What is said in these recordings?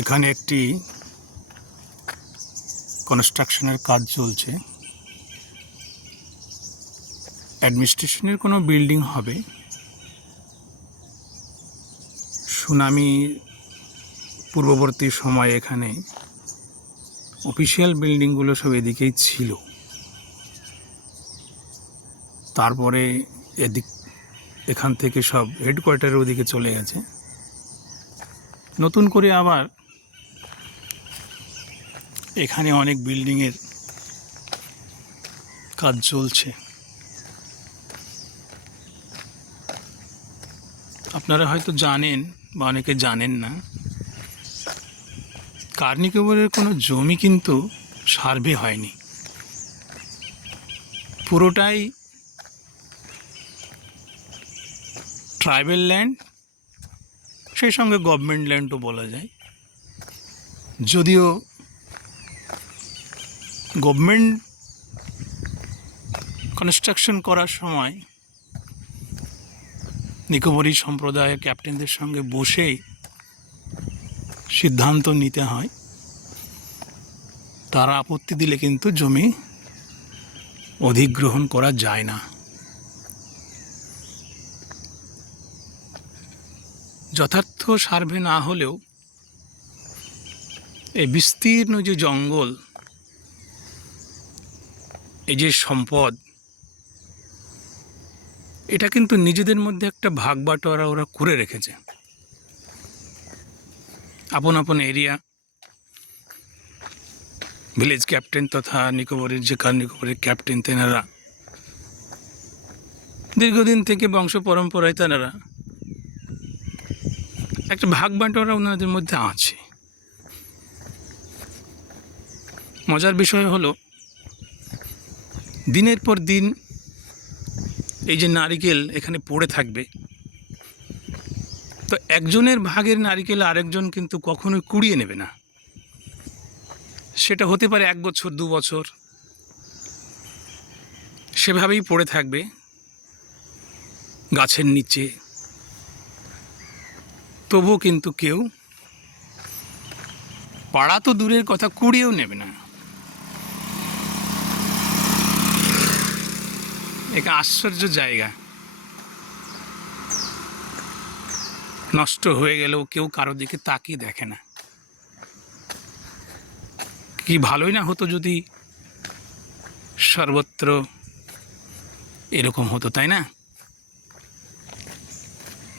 এখানে একটি কনস্ট্রাকশনের কাজ চলছে। অ্যাডমিনিস্ট্রেশনের কোনো বিল্ডিং হবে। সুনামি পূর্ববর্তী সময় এখানে অফিসিয়াল বিল্ডিংগুলো সব এদিকেই ছিল। তারপরে এদিক, এখান থেকে সব হেডকোয়ার্টারের ওদিকে চলে গেছে। নতুন করে আবার এখানে অনেক বিল্ডিংয়ের কাজ চলছে। আপনারা হয়তো জানেন বা অনেকে জানেন না কার্নিকোবরের কোনো জমি কিন্তু সার্ভে হয়নি। পুরোটাই ট্রাইবেল ল্যান্ড, সেই সঙ্গে গভর্নমেন্ট ল্যান্ডও বলা যায়। যদিও গভর্নমেন্ট কনস্ট্রাকশন করার সময় নিকোবরি সম্প্রদায়ের ক্যাপ্টেনদের সঙ্গে বসেই সিদ্ধান্ত নিতে হয়। তারা আপত্তি দিলে কিন্তু জমি অধিগ্রহণ করা যায় না। যথার্থ সার্ভে না হলেও এই বিস্তীর্ণ যে জঙ্গল এই যে সম্পদ, এটা কিন্তু নিজেদের মধ্যে একটা ভাগ বাটোয়ারা ওরা করে রেখেছে। আপন আপন এরিয়া, ভিলেজ ক্যাপ্টেন তথা নিকোবরের যে কার নিকোবরের ক্যাপ্টেন তেনারা, দীর্ঘদিন থেকে বংশ পরম্পরায় তেনারা একটা ভাগ বাটোয়ারা ওনাদের মধ্যে আছে। মজার বিষয় হলো দিনের পর দিন এই যে নারিকেল এখানে পড়ে থাকবে। তো একজনের ভাগের নারিকেল আরেকজন কিন্তু কখনোই কুড়িয়ে নেবে না। সেটা হতে পারে এক বছর, দু বছর। সেভাবেই পড়ে থাকবে। গাছের নিচে। তবুও কিন্তু কেউ পাড়া তো দূরের কথা কুড়িয়েও নেবে না। এক আশ্চর্য জায়গা নষ্ট হয়ে গেলেও কেউ কারও দিকে তাকিয়ে দেখে না কি ভালোই না হতো যদি সর্বত্র এরকম হতো তাই না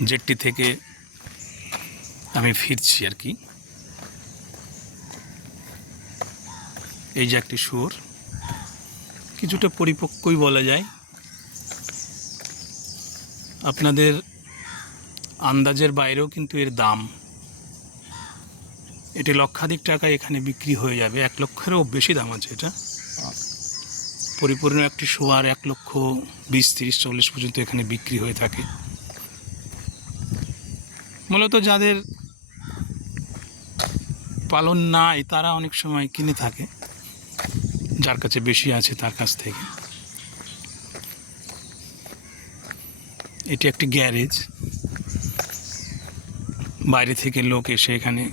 জেটটি থেকে আমি ফিরছি আর কি এই যে একটি সুর কিছুটা পরিপক্কই বলা যায় আপনাদের আন্দাজের বাইরেও কিন্তু এর দাম। এটি লক্ষাধিক টাকা এখানে বিক্রি হয়ে যাবে। এক লক্ষেরও বেশি দাম আছে এটা। পরিপূর্ণ একটি শোয়ার এক লক্ষ বিশ, তিরিশ, চল্লিশ পর্যন্ত এখানে বিক্রি হয়ে থাকে। মূলত যাদের পালন নাই, তারা অনেক সময় কিনে থাকে, যার কাছে বেশি আছে তার কাছ থেকে। এটি একটি গ্যারেজ। বাইরে থেকে লোক এসে এখানে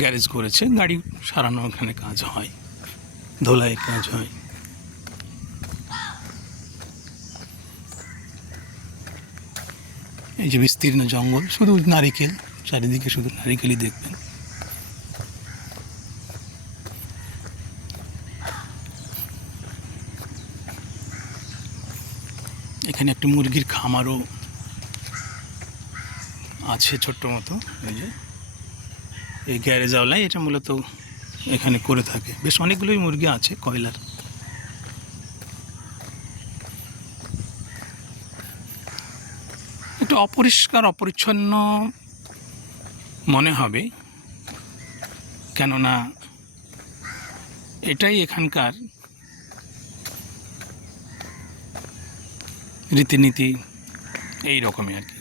গ্যারেজ করেছে। গাড়ি সারানো এখানে কাজ হয় ধোলাইয়ের কাজ হয়। এই যে বিস্তীর্ণ জঙ্গল, শুধু নারিকেল, চারিদিকে শুধু নারিকেলই দেখবেন। এখানে একটা মুরগির খামারও আছে ছোট্ট মতো। এই যে, এই গ্যারেজ আওলায় এটা মূলত এখানে করে থাকে। বেশ অনেকগুলোই মুরগি আছে, কয়লার। একটু অপরিষ্কার, অপরিচ্ছন্ন মনে হবে। কেননা এটাই এখানকার রীতিনীতি এই রকমই আর কি।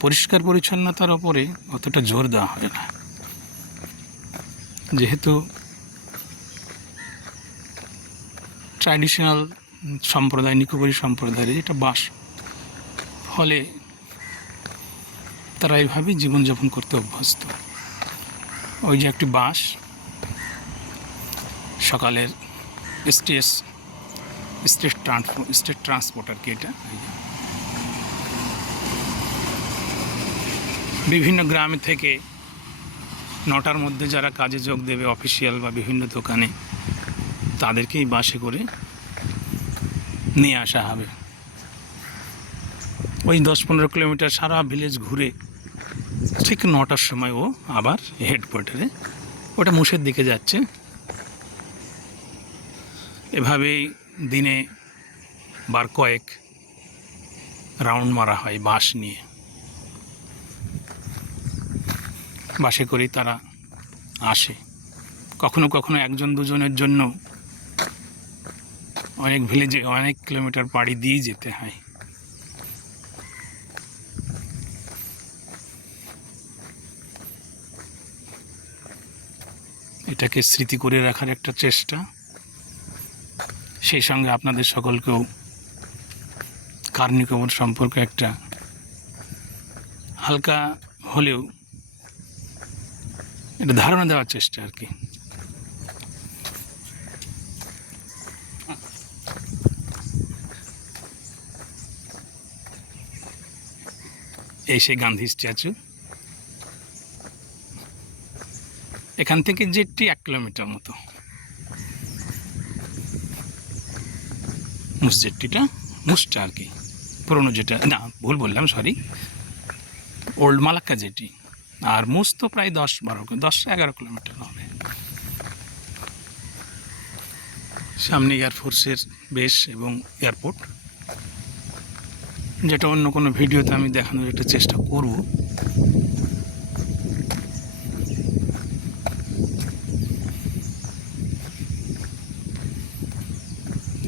পরিষ্কার পরিচ্ছন্নতার ওপরে অতটা জোর দেওয়া হয় না। যেহেতু ট্র্যাডিশনাল সম্প্রদায়, নিকোবরি সম্প্রদায়ের এটা বাস, ফলে তারা এইভাবেই জীবনযাপন করতে অভ্যস্ত। ওই যে একটি বাস, সকালের স্টেস স্টেট ট্রান্সপোর্ট স্টেট ট্রান্সপোর্ট আর কি এটা? বিভিন্ন গ্রাম থেকে নটার মধ্যে যারা কাজে যোগ দেবে, অফিসিয়াল বা বিভিন্ন দোকানে, তাদেরকেই বাসে করে নিয়ে আসা হবে। ওই দশ পনেরো কিলোমিটার সারা ভিলেজ ঘুরে ঠিক নটার সময় ও আবার হেডকোয়ার্টারে, ওটা মুসের দিকে যাচ্ছে। এভাবেই দিনে বার কয়েক রাউন্ড মারা হয় বাস নিয়ে। বাসে করেই তারা আসে। কখনো কখনো একজন দুজনের জন্য অনেক ভিলেজে অনেক কিলোমিটার পাড়ি দিয়ে যেতে হয়। এটাকে স্মৃতি করে রাখার একটা চেষ্টা। সেই সঙ্গে আপনাদের সকলকেও কার্নিকবর সম্পর্কে একটা হালকা হলেও এটা ধারণা দেওয়ার চেষ্টা আর কি। এই সেই গান্ধী স্ট্যাচু। এখান থেকে জেটটি এক কিলোমিটার মতো। মুস জেটটিটা মুসটা আর কি। পুরোনো যেটা, না, ভুল বললাম সরি ওল্ড মালাক্কা জেটি আর মুস তো প্রায় দশ বারো, দশ এগারো কিলোমিটার হবে। সামনে এয়ারফোর্সের বেস এবং এয়ারপোর্ট যেটা অন্য কোনো ভিডিওতে আমি দেখানোর একটা চেষ্টা করব।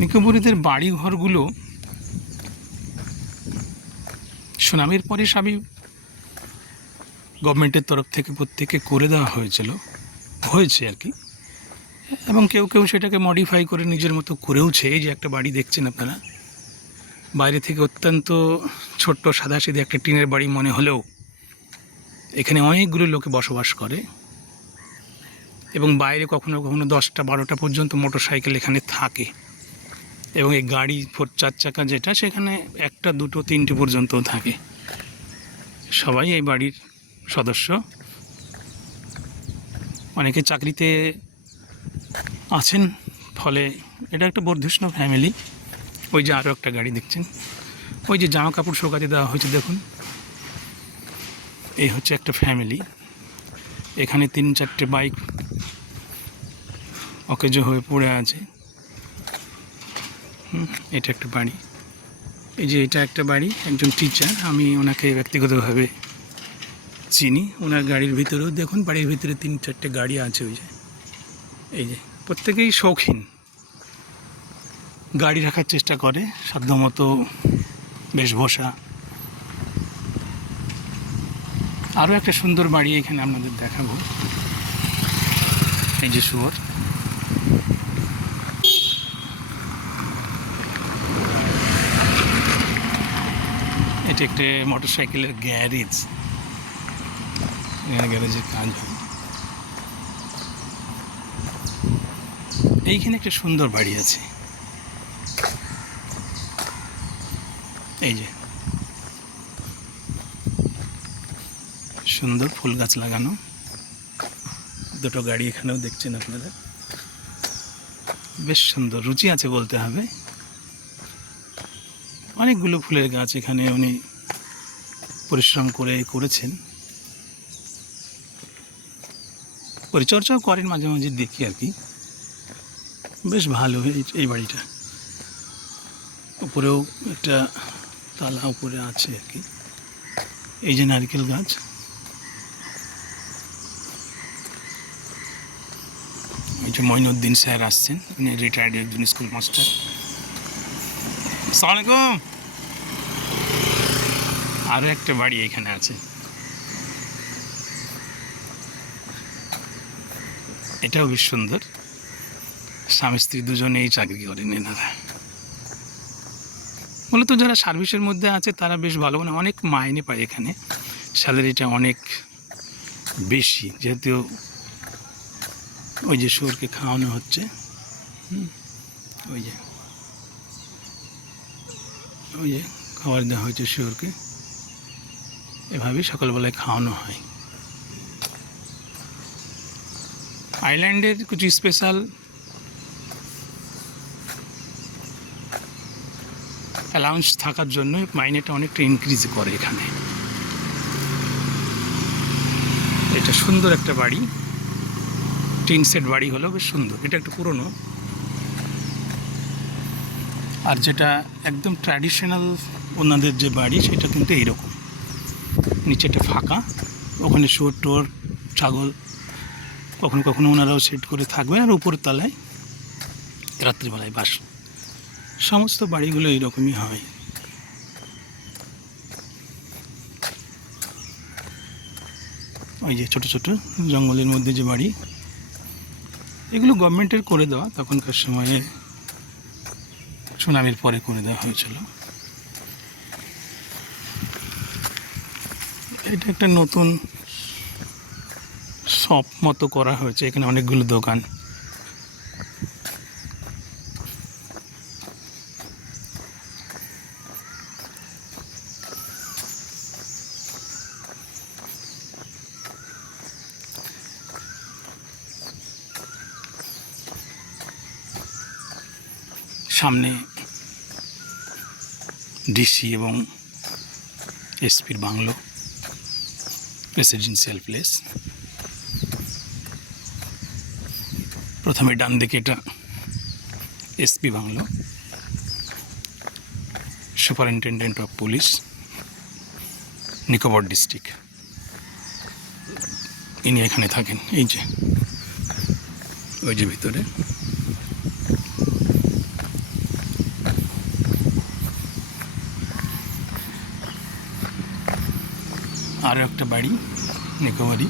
নিকোবরীদের বাড়ি ঘরগুলো সুনামির পরে স্বামী গভর্নমেন্টের তরফ থেকে প্রত্যেকে করে দেওয়া হয়েছিল, হয়েছে আর কি। এবং কেউ কেউ সেটাকে মডিফাই করে নিজের মতো করেওছে এই যে একটা বাড়ি দেখছেন আপনারা। বাইরে থেকে অত্যন্ত ছোট্ট সাদাসিধে একটা টিনের বাড়ি মনে হলেও এখানে অনেকগুলো লোকে বসবাস করে। এবং বাইরে কখনো কখনো দশটা বারোটা পর্যন্ত মোটর সাইকেল এখানে থাকে। এবং এই গাড়ি ফোর চার চাকা যেটা, সেখানে একটা, দুটো, তিনটে পর্যন্তও থাকে। সবাই এই বাড়ির সদস্য। অনেকে চাকরিতে আছেন, ফলে এটা একটা বর্ধিষ্ণু ফ্যামিলি ওই যে আরও একটা গাড়ি দেখছেন। ওই যে জামা কাপড় শোকাতে দেওয়া হয়েছে, দেখুন। এই হচ্ছে একটা ফ্যামিলি এখানে তিন চারটে বাইক অকেজো হয়ে পড়ে আছে। এটা একটা বাড়ি। এই যে এটা একটা বাড়ি, একজন টিচার আমি ওনাকে ব্যক্তিগতভাবে চিনি। ওনার গাড়ির ভিতরেও, দেখুন, বাড়ির ভিতরে তিন চারটে গাড়ি আছে ওই যে। এই যে, প্রত্যেকেই শৌখিন। গাড়ি রাখার চেষ্টা করে, সাধ্যমতো বেশভূষা। আরও একটা সুন্দর বাড়ি এখানে আপনাদের দেখাবো। এই যে শুয়োর। এটা একটা মোটর সাইকেলের গ্যারেজ গ্যারেজের কাজ এইখানে একটা সুন্দর বাড়ি আছে। এই যে। সুন্দর ফুল গাছ লাগানো। দুটো গাড়ি এখানেও দেখছেন আপনারা। বেশ সুন্দর, রুচি আছে বলতে হবে। অনেকগুলো ফুলের গাছ এখানে উনি পরিশ্রম করে করেছেন। পরিচর্যাও করেন মাঝে মাঝে দেখি আর কি। বেশ ভালো এই- বাড়িটা। উপরেও একটা তালা উপরে আছে আর কি। এই যে নারকেল গাছ। এই যে মঈনুদ্দিন স্যার আসছেন, উনি রিটায়ার্ড একজন স্কুল মাস্টার আসসালামাইকুম আরও একটা বাড়ি এখানে আছে। এটাও বেশ সুন্দর। স্বামী স্ত্রী দুজনেই চাকরি করেন এনারা। মূলত যারা সার্ভিসের মধ্যে আছে, তারা বেশ ভালো মানে অনেক মাইনে পায় এখানে। স্যালারিটা অনেক বেশি, যেহেতু ওই যে শুয়োরকে খাওয়ানো হচ্ছে। ওই যে ওই যে খাবার দেওয়া হয়েছে শুয়োরকে। এভাবেই সকালবেলায় খাওয়ানো হয়। আইল্যান্ডের কিছু স্পেশাল অ্যালাউন্স থাকার জন্য মাইনেটা অনেকটা ইনক্রিজ করে এখানে। এটা সুন্দর একটা বাড়ি। টিন সেট বাড়ি হলো বেশ সুন্দর। এটা একটু পুরনো। আর যেটা একদম ট্র্যাডিশনাল ওনাদের যে বাড়ি, সেটা কিন্তু এইরকম। নিচেটা ফাঁকা। ওখানে শুয়োর টোর, ছাগল, কখনো কখনো ওনারাও সেট করে থাকবে আর উপরের তলায় রাত্রিবেলায় বাস। সমস্ত বাড়িগুলো এইরকমই হয়। ওই যে ছোট ছোট জঙ্গলের মধ্যে যে বাড়ি, এগুলো গভর্নমেন্টের করে দেওয়া, তখনকার সময়ে সুনামির পরে করে দেওয়া হয়েছিল। এটা একটা নতুন শপ মতো করা হয়েছে, এখানে অনেকগুলো দোকান। সামনে ডিসি এবং এসপির বাংলো। রেসিডেন্সিয়াল প্লেস প্রথমে ডান দিকে এটা SP bungalow. Superintendent of police Nicobar district ইনি এখানে থাকেন, এই যে। ওই যে ভিতরে। আরও একটা বাড়ি, নিকোবরি।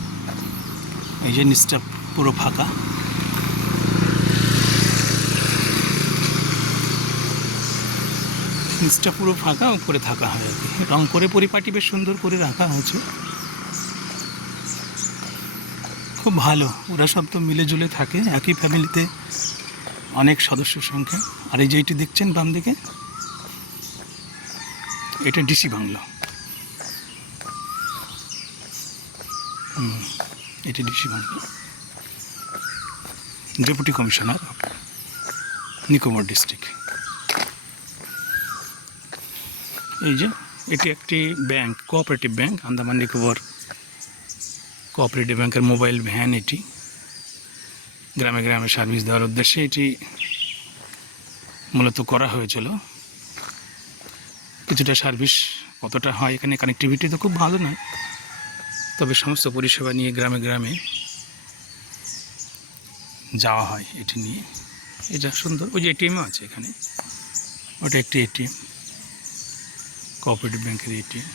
এই যে নিচটা পুরো ফাঁকা। নিচটা পুরো ফাঁকা, উপরে থাকা হয় আর কি। রং করে পরিপাটি বেশ সুন্দর করে রাখা হয়েছে। খুব ভালো, ওরা সব তো মিলে জুলে থাকে, একই ফ্যামিলিতে অনেক সদস্য সংখ্যা। আর এই যে এইটি দেখছেন বাম দিকে এটা ডিসি বাংলো। এটি DC deputy commissioner, Nicobar district. এই যে, এটি একটি bank, cooperative bank, Andaman, Nicobar cooperative ব্যাংকের মোবাইল ভ্যান এটি। গ্রামে গ্রামে সার্ভিস দেওয়ার উদ্দেশ্যে এটি মূলত করা হয়েছিল। কিছুটা সার্ভিস কতটা হয় এখানে কানেক্টিভিটি তো খুব ভালো নয়। তবে সমস্ত পরিষেবা নিয়ে গ্রামে গ্রামে যাওয়া হয় এটি নিয়ে। এটা সুন্দর। ওই যে এটিএমও আছে এখানে। ওটা একটি এটিএম কোঅপারেটিভ ব্যাংকের এটিএম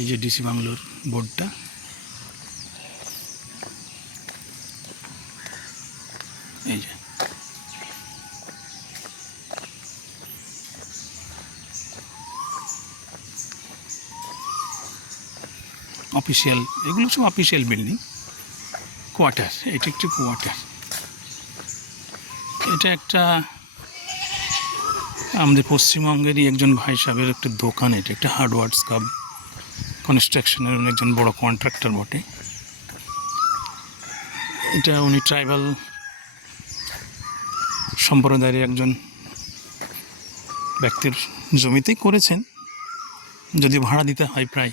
এই যে ডিসি বাংলোর বোর্ডটা এই যে অফিসিয়াল এগুলো সব অফিসিয়াল বিল্ডিং কোয়ার্টার এটা একটি কোয়ার্টার এটা একটা আমাদের পশ্চিমবঙ্গেরই একজন ভাই সাহেবের একটা দোকান এটা, একটা হার্ডওয়ার্ডস কাব কনস্ট্রাকশনের একজন বড় কন্ট্রাক্টর বটে। এটা উনি ট্রাইবাল সম্প্রদায়ের একজন ব্যক্তির জমিতেই করেছেন যদি ভাড়া দিতে হয় প্রায়।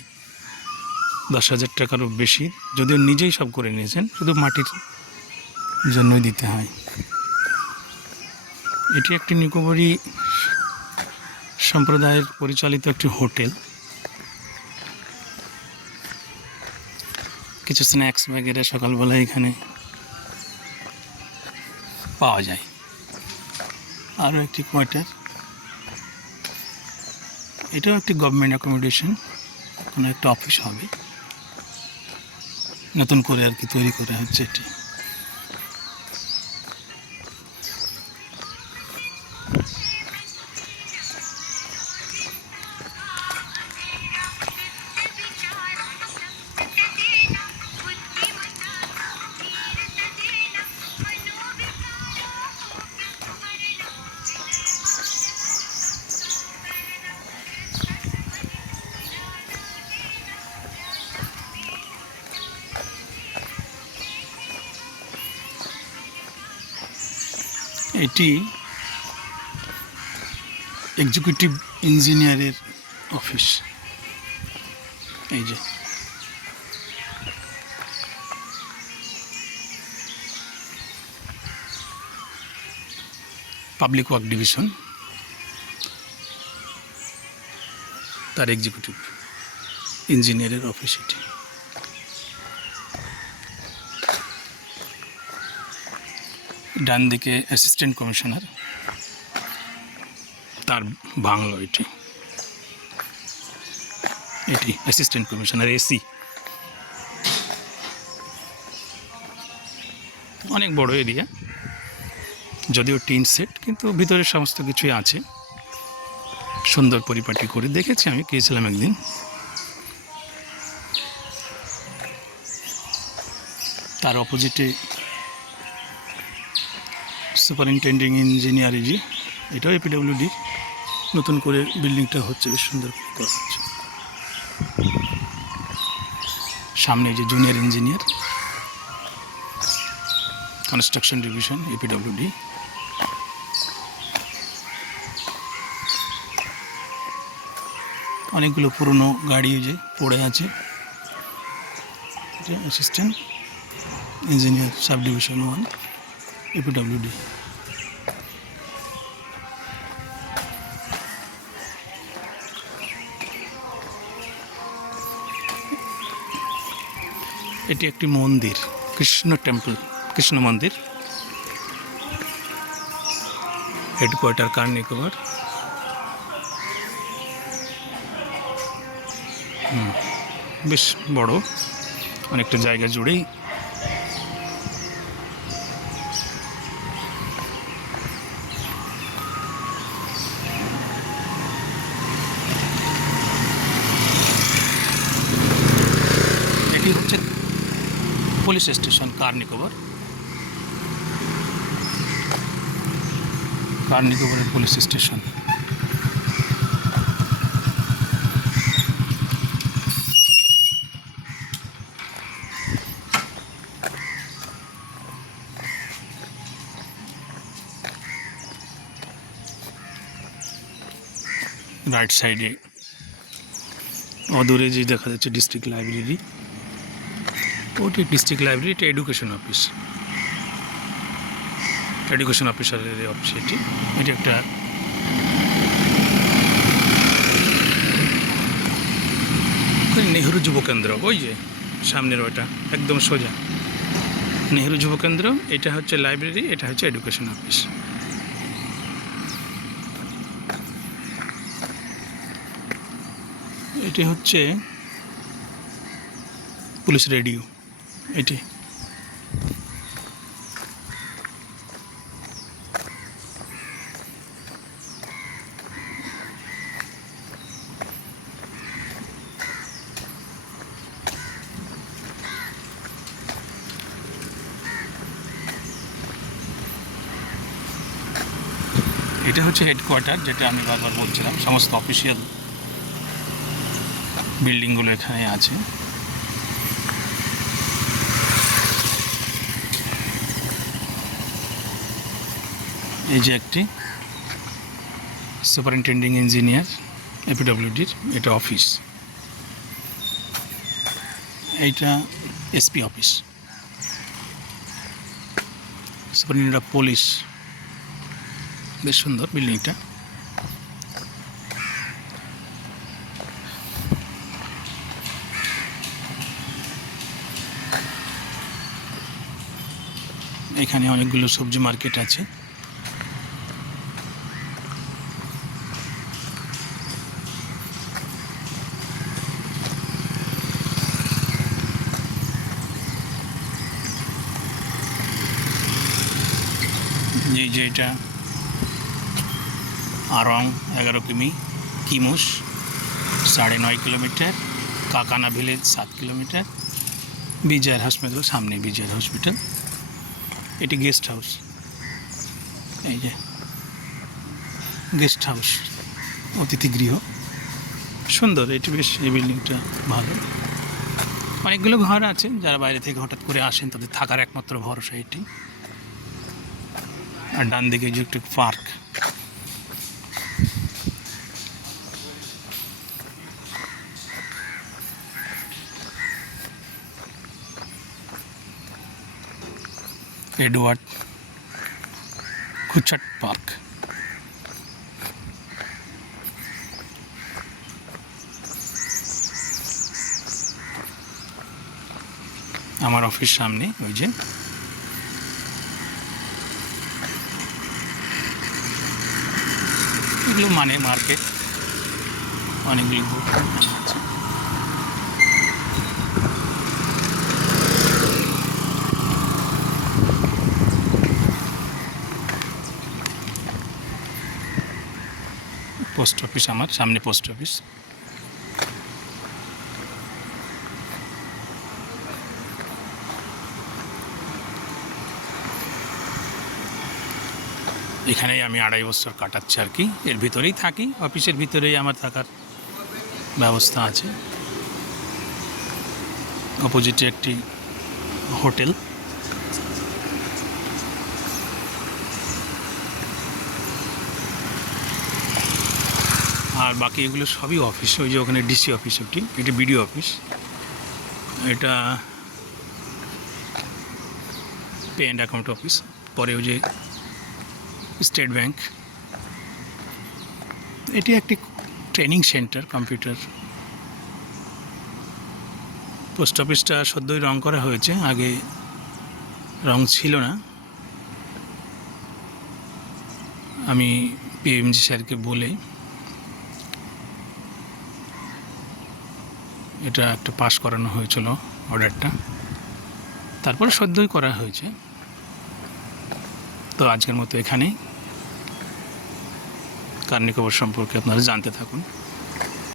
দশ হাজার টাকারও বেশি। যদিও নিজেই সব করে নিয়েছেন, শুধু মাটির জন্যই দিতে হয়। এটি একটি নিকোবরি সম্প্রদায়ের পরিচালিত একটি হোটেল। কিছু স্ন্যাক্স বগেরা সকালবেলা এখানে পাওয়া যায়। আরও একটি কোয়ার্টার। এটাও একটি গভর্নমেন্ট অ্যাকোমোডেশন, কোনো একটা অফিস হবে। নতুন করে আর কি তৈরি করা হচ্ছে এটি। এটি এক্সিকিউটিভ ইঞ্জিনিয়ারের অফিস এই যে। পাবলিক ওয়ার্ক ডিভিশন তার এক্সিকিউটিভ ইঞ্জিনিয়ারের অফিস এটি। ডান দিকে অ্যাসিস্ট্যান্ট কমিশনার তার বাংলো এটি। এটি অ্যাসিস্ট্যান্ট কমিশনার এসি অনেক বড় এরিয়া যদিও টিন সেট, কিন্তু ভিতরে সমস্ত কিছুই আছে। সুন্দর পরিপাটি করে দেখেছি আমি, গিয়েছিলাম একদিন। তার অপোজিটে সুপারিনটেন্ডিং ইঞ্জিনিয়ার ইজি। এটাও এপিডব্লিউডি নতুন করে বিল্ডিংটা হচ্ছে, বেশ সুন্দর করা হচ্ছে সামনে যে junior engineer. Construction division APWD অনেকগুলো পুরনো গাড়ি যে পড়ে আছে। Assistant engineer sub division one APWD এটি একটি মন্দির কৃষ্ণ টেম্পল কৃষ্ণ মন্দির। হেডকোয়ার্টার কার্নিকোভার হুম, বেশ বড় অনেকটা জায়গা জুড়েই পুলিশ স্টেশন কার্নিকোভার কার্নিকোভারের পুলিশ স্টেশন? রাইট সাইডে অদূরে যে দেখা যাচ্ছে ডিস্ট্রিক্ট লাইব্রেরি। ওটি ডিস্ট্রিক্ট লাইব্রেরি এটা এডুকেশন অফিস এডুকেশন অফিসারের অফিস এটি। এটি একটা নেহরু যুব কেন্দ্র, ওই যে সামনের ওটা একদম সোজা। নেহরু যুব কেন্দ্র, এটা হচ্ছে লাইব্রেরি এটা হচ্ছে এডুকেশন অফিস এটি হচ্ছে পুলিশ রেডিও। এটি। এটা হচ্ছে হেডকোয়ার্টার যেটা আমি বারবার বলছিলাম। সমস্ত অফিসিয়াল বিল্ডিংগুলো এখানে আছে। এই যে একটি সুপারিনটেন্ডিং ইঞ্জিনিয়ার এপিডব্লিউডির এটা অফিস। এইটা SP office. Superintendent of police. বেশ সুন্দর বিল্ডিংটা। এখানে অনেকগুলো সবজি মার্কেট আছে এই যে এটা? আরং, এগারো কিমি কিমুস সাড়ে নয় কিলোমিটার, কাকানা ভিলেজ, সাত কিলোমিটার বিজয়ার হসপিটাল সামনে বিজয়ার হসপিটাল এটি গেস্ট হাউস। এই যে, গেস্ট হাউস, অতিথি গৃহ। সুন্দর, এটি বেশ, এই বিল্ডিংটা ভালো। অনেকগুলো ঘর আছে, যারা বাইরে থেকে হঠাৎ করে আসেন, তাদের থাকার একমাত্র ভরসা এটি। আর ডান দিকে যে একটু পার্ক। Edward Kuchat park. আমার অফিস সামনে ওই যে। এগুলো মানে মার্কেট অনেকগুলি পোস্ট অফিস আমার সামনে পোস্ট অফিস এখানেই আমি আড়াই বছর কাটাচ্ছি আর কি। এর ভিতরেই থাকি, অফিসের ভিতরেই আমার থাকার ব্যবস্থা আছে। অপোজিটে একটি হোটেল। আর বাকি এগুলো সবই অফিস, ওই যে ওখানে ডিসি অফিস একটি, এটি বিডিও অফিস। এটা পে অ্যান্ড অ্যাকাউন্ট অফিস, পরে ওই যে স্টেট ব্যাংক। এটি একটি ট্রেনিং সেন্টার, কম্পিউটার। পোস্ট অফিসটা সদ্যই রং করা হয়েছে, আগে রং ছিল না। আমি পিএমজি স্যারকে বলে এটা একটা পাস করানো হয়েছিল অর্ডারটা। তারপরে সদ্যই করা হয়েছে। তো আজকের মতো এখানেই। কার্নিকোবর সম্পর্কে আপনারা জানতে থাকুন।